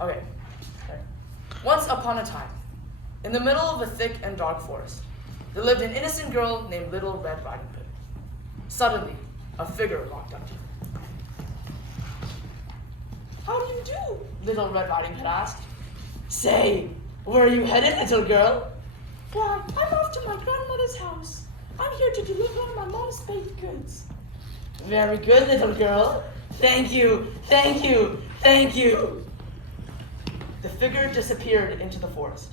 Okay. Once upon a time, in the middle of a thick and dark forest, there lived an innocent girl named Little Red Riding Hood. Suddenly, a figure walked up to her. "How do you do?" Little Red Riding Hood asked. "Say, where are you headed, little girl?" "Why, I'm off to my grandmother's house. I'm here to deliver my mom's baked goods." "Very good, little girl. Thank you, thank you, thank you." The figure disappeared into the forest.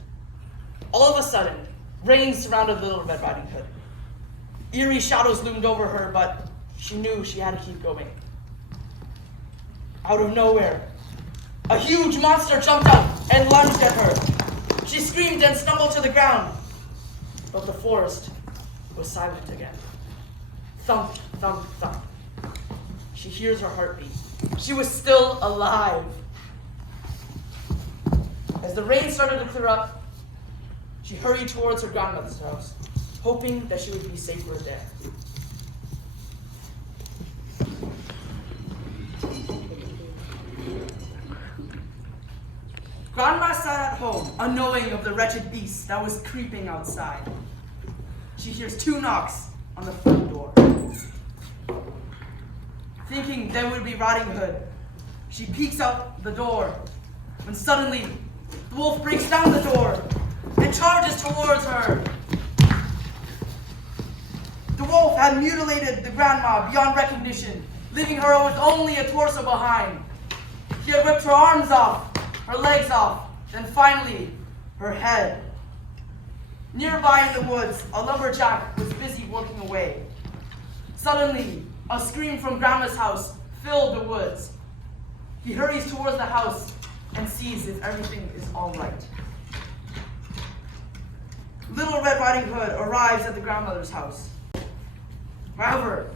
All of a sudden, rain surrounded Little Red Riding Hood. Eerie shadows loomed over her, but she knew she had to keep going. Out of nowhere, a huge monster jumped up and lunged at her. She screamed and stumbled to the ground, but the forest was silent again. Thump, thump, thump. She hears her heartbeat. She was still alive. As the rain started to clear up, she hurried towards her grandmother's house, hoping that she would be safer there. Grandma sat at home, unknowing of the wretched beast that was creeping outside. She hears 2 knocks on the front door. Thinking they would be Riding Hood, she peeks out the door, when suddenly the wolf breaks down the door and charges towards her. The wolf had mutilated the grandma beyond recognition, leaving her with only a torso behind. He had ripped her arms off, her legs off, then finally, her head. Nearby in the woods, a lumberjack was busy working away. Suddenly, a scream from Grandma's house filled the woods. He hurries towards the house and sees if everything is all right. Little Red Riding Hood arrives at the grandmother's house. However,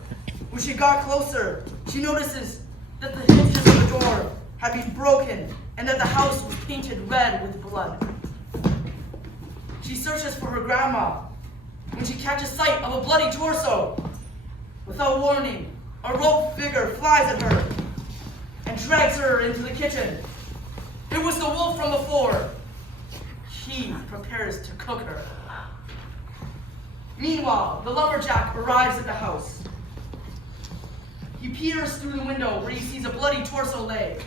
when she got closer, she notices that the hinges of the door had been broken and that the house was painted red with blood. She searches for her grandma when she catches sight of a bloody torso. Without warning, a rope figure flies at her and drags her into the kitchen. It was the wolf from before. He prepares to cook her. Meanwhile, the lumberjack arrives at the house. He peers through the window where he sees a bloody torso leg.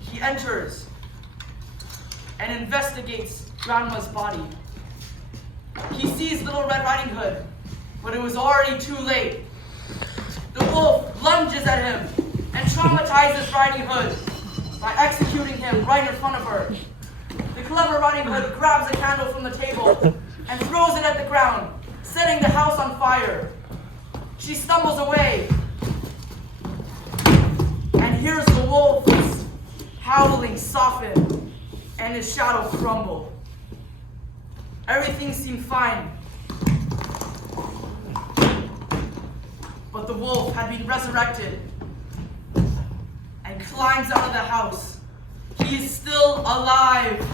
He enters and investigates Grandma's body. He sees Little Red Riding Hood, but it was already too late. The wolf lunges at him and traumatizes Riding Hood by executing him right in front of her. The clever Riding Hood grabs a candle from the table and throws it at the ground, setting the house on fire. She stumbles away and hears the wolf's howling soften and his shadow crumble. Everything seemed fine, but the wolf had been resurrected and climbs out of the house. He is still alive.